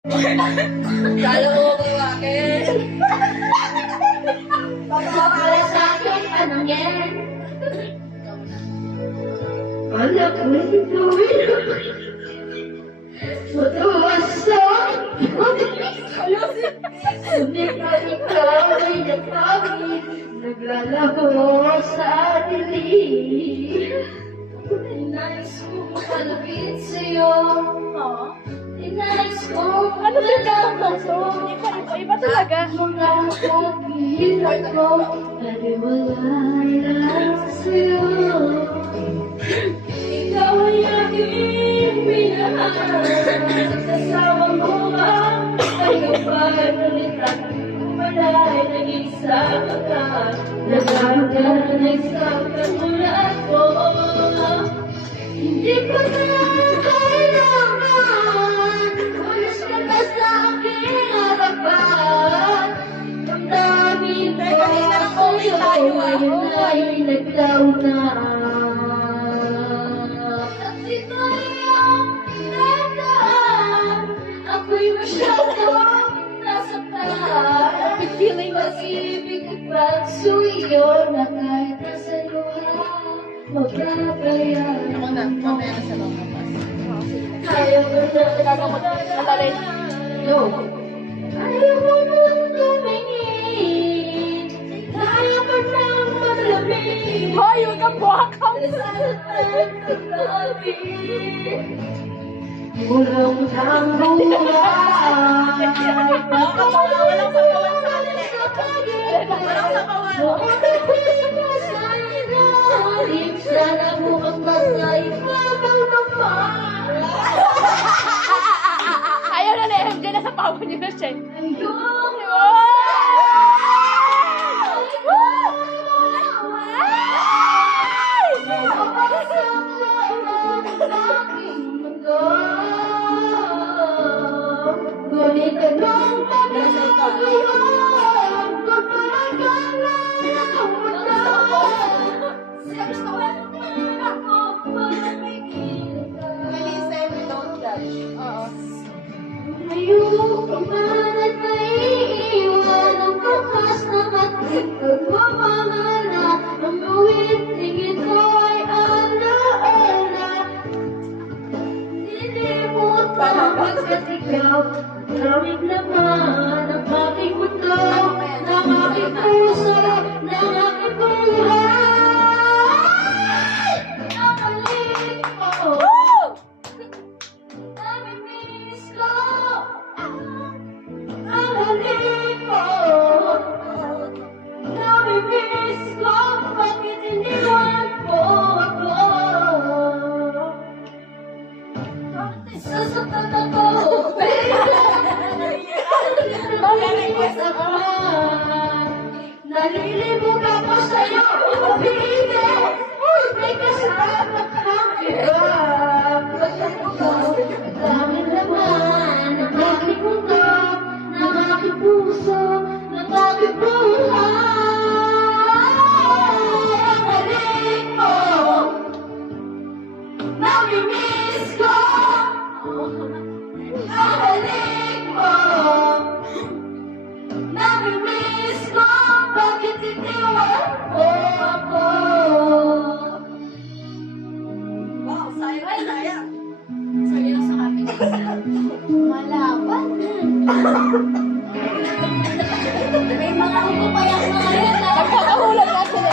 Kala mo ako akin. Pagkakala sa akin, anong yan? Anak mo ito, matuwasa. Hindi ka ikaw ay natawid, naglalaho sa dilim. Inayos ko kalapit sa'yo. Inayos ko Ano pinagkakaso? Iba talaga. mga pagkita ko. Naliwalay lang sa'yo. Ikaw ay aking minahal. Kasama mo ang kayupan. Ulit at kumalay. Nag-isa ka. Nagkaroon sa katulad ko. Hindi ko na kailangan. Ulis ka na sa aking harapan. Damdamin ko sa'yo. Ngayon ay nagtaon na. Kasi tayong nagdaan. Ako'y masyadong nasaktan. Feeling Pag-ibig at pagsuyo na kahit nasa luha, mababayan Ako na, mamaya na sa mga pas. Ayaw ko na Matalin. Yo. Ayaw mo nang tumingin. Ayaw mo nang maglamig. Hoy, huwag kang buhakaw. Walang ang buhay. Walang sapawan sa kanila. Walang sapawan. Sana bukas masay Ayaw na MJ na sa pawon niyo na siya. Ngunit anong pagkakaroon kung talagang ayoko man at maiiwan ang bakas ng ating pagmamahala. Ang uwiting ito ay alaala. Nilimutan pagkat ikaw tawid naman ang aking mundo, ng aking puso, ng aking buhay. Nakalik mo. Namimiss ko ang halik mo. Namimiss ko bakit iniwan mo ako. Sasaktan ako, nalilipas ako. Nalilibog ako sa'yo, umibig. May kasama kang iba. Dami naman ang aking mundo, ng aking puso, ng aking buhay. Ang halik mo, namimiss ko. Ang halik mo, namimiss ko. Bakit iniwan mo ako? Wow, sayang. Sabi na sa kapit. Malaban. May mga upo pa yung mga yan. Nagkakahulan nga sila.